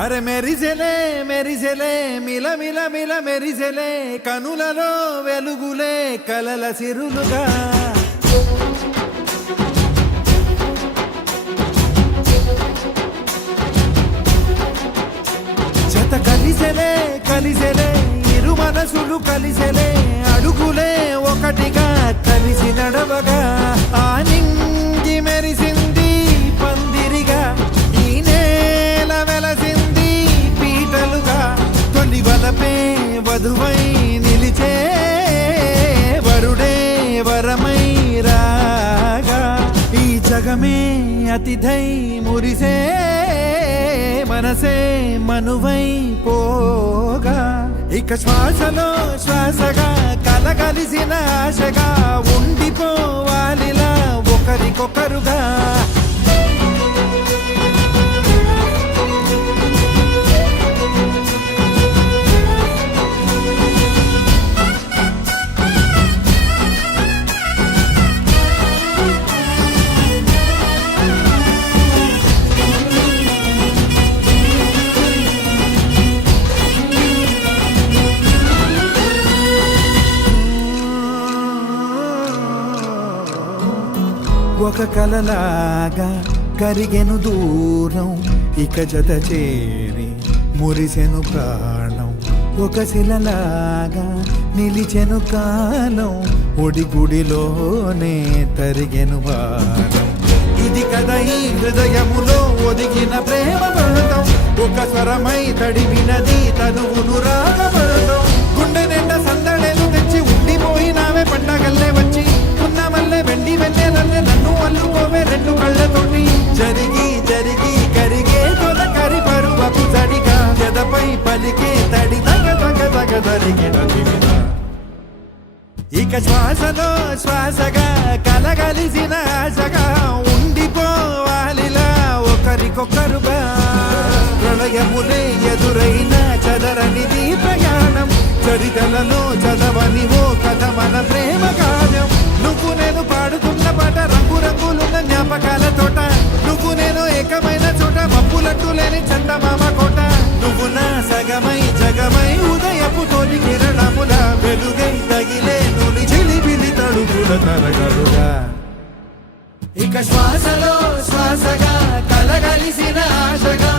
అరే మెరిసెలే మెరిసెలే మిల మిల మిల మెరిసెలే కనులలో వెలుగులే కలల సిరులుగా జత కలిసెలే కలిసెలే ఇరు మనసులు కలిసెలే అడుగులే ఒకటిగా కలిసి నడవగా ఆ నింగి మెరిసింది పందిరిగా ఈ నేల వెలసింది పీటలుగా తొలి వలపే వధువై నిలిచే వరుడే వరమై రాగా ఈ జగమే అతిథై మురిసే మనసే మనువై పోగా ఇక శ్వాసలో శ్వాసగా కలగలిసిన ఆశగా ఉండిపోవాలిలా ఒకరికొకరుగా ఒక కలలాగా కరిగెను దూరం ఇక జత చేరి మురిసెను ప్రాణం ఒక శిలలాగా నిలిచెను కాలం ఒడిగుడిలోనే తరిగెను వారం ఇది కదా ఈ హృదయములో ఒదిగిన ప్రేమ పడతాం ఒక స్వరమై తడివినది తనువును రాగపడతాం గుండె నిండా సందడేలు తెచ్చి ఉండిపోయినావే పండగల్లే వచ్చి ఉన్న మల్లె వెండి వెన్నెలల్లే నన్ను అల్లుకోవే రెండు కళ్ళతోటి జరిగి జరిగి కరిగే తొల కరి పరువపు జడిగా ఎదపై పలికే తడి తగ తగ తగ జరిగిన దివిన ఇక శ్వాసలో శ్వాసగా కలగలిసిన ఆశగా ఉండిపోవాలిలా ఒకరికొకరుగా ప్రళయములే ఎదురైన చదరనిది ప్రయాణం చరితలలో చదవని ఓ కథ మన ప్రేమ కావ్యం నువ్వు నేను పాడుతున్న పాట రంగు రంగులున్న జ్ఞాపకాల తోట నువ్వు నేను ఏకమైన చోట మప్పులట్టు లేని చందమామ కోట నువ్వు నా సగమై జగమై ఉదయపు తోలి కిరణముల వెలుగై తగిలే నులి చిలిపిలి తడుగుల తరగలుగా ఇక శ్వాసలో శ్వాసగా కలగలిసిన ఆశగా